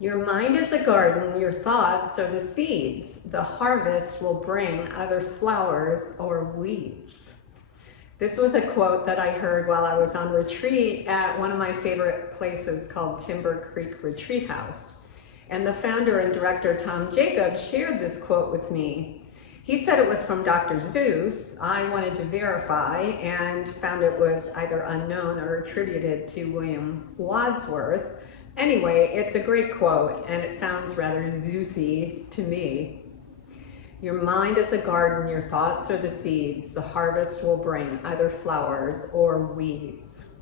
Your mind is a garden, your thoughts are the seeds. The harvest will bring either flowers or weeds. This was a quote that I heard while I was on retreat at one of my favorite places called Timber Creek Retreat House. And the founder and director, Tom Jacobs, shared this quote with me. He said it was from Dr. Seuss. I wanted to verify and found it was either unknown or attributed to William Wadsworth. Anyway, it's a great quote and it sounds rather Zeusy to me. Your mind is a garden, your thoughts are the seeds. The harvest will bring either flowers or weeds.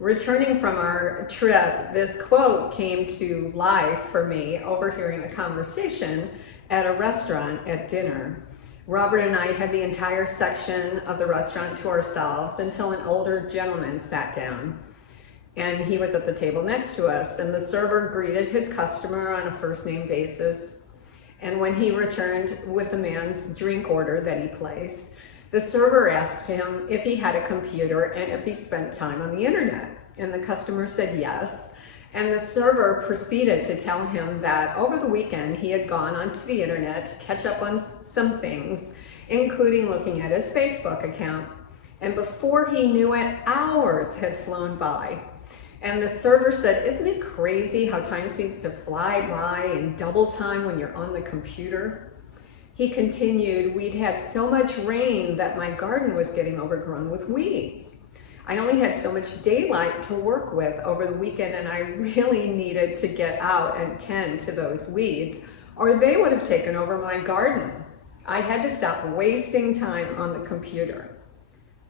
Returning from our trip, this quote came to life for me overhearing a conversation at a restaurant at dinner. Robert and I had the entire section of the restaurant to ourselves until an older gentleman sat down. And he was at the table next to us, and the server greeted his customer on a first name basis. And when he returned with the man's drink order that he placed, the server asked him if he had a computer and if he spent time on the internet. And the customer said yes. And the server proceeded to tell him that over the weekend he had gone onto the internet to catch up on some things, including looking at his Facebook account. And before he knew it, hours had flown by. And the server said, "Isn't it crazy how time seems to fly by in double time when you're on the computer?" He continued, "We'd had so much rain that my garden was getting overgrown with weeds. I only had so much daylight to work with over the weekend, and I really needed to get out and tend to those weeds, or they would have taken over my garden. I had to stop wasting time on the computer."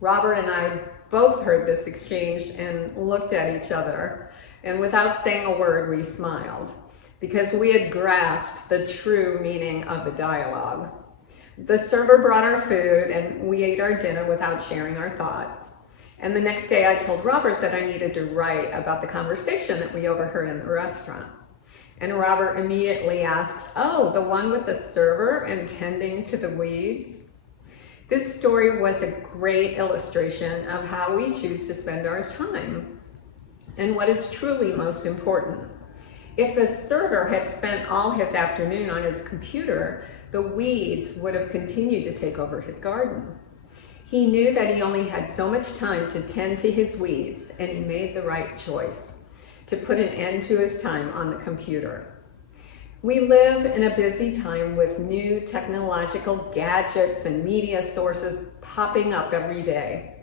Robert and I both heard this exchange and looked at each other, and without saying a word, we smiled because we had grasped the true meaning of the dialogue. The server brought our food and we ate our dinner without sharing our thoughts. And the next day I told Robert that I needed to write about the conversation that we overheard in the restaurant. And Robert immediately asked, "Oh, the one with the server and tending to the weeds?" This story was a great illustration of how we choose to spend our time and what is truly most important. If the server had spent all his afternoon on his computer, the weeds would have continued to take over his garden. He knew that he only had so much time to tend to his weeds, and he made the right choice to put an end to his time on the computer. We live in a busy time with new technological gadgets and media sources popping up every day.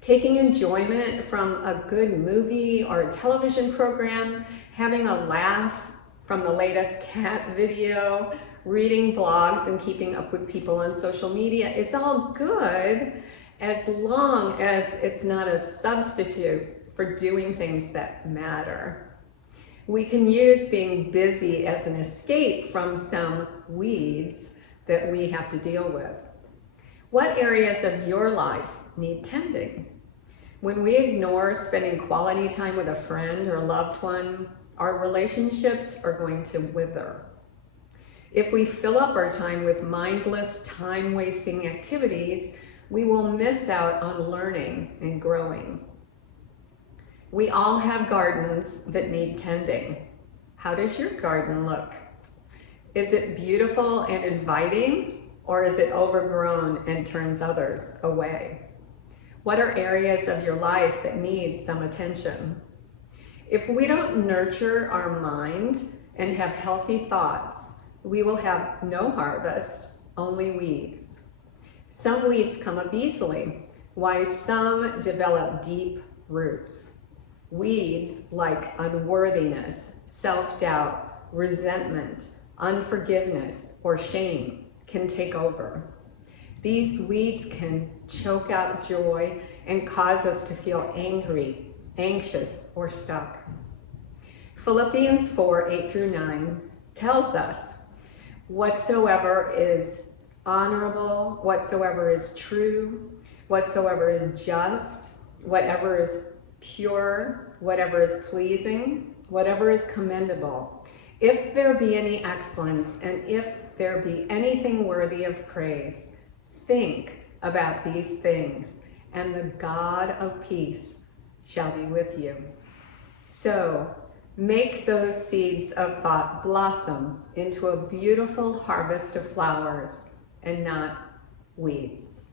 Taking enjoyment from a good movie or a television program, having a laugh from the latest cat video, reading blogs and keeping up with people on social media is all good as long as it's not a substitute for doing things that matter. We can use being busy as an escape from some weeds that we have to deal with. What areas of your life need tending? When we ignore spending quality time with a friend or loved one, our relationships are going to wither. If we fill up our time with mindless, time-wasting activities, we will miss out on learning and growing. We all have gardens that need tending. How does your garden look? Is it beautiful and inviting, or is it overgrown and turns others away? What are areas of your life that need some attention? If we don't nurture our mind and have healthy thoughts, we will have no harvest, only weeds. Some weeds come up easily, while some develop deep roots. Weeds like unworthiness, self-doubt, resentment, unforgiveness, or shame can take over. These weeds can choke out joy and cause us to feel angry, anxious, or stuck. Philippians 4:8-9 tells us, "Whatsoever is honorable, whatsoever is true, whatsoever is just, whatever is pure, whatever is pleasing, whatever is commendable, if there be any excellence, and if there be anything worthy of praise, think about these things, and the God of peace shall be with you." So, Make those seeds of thought blossom into a beautiful harvest of flowers and not weeds.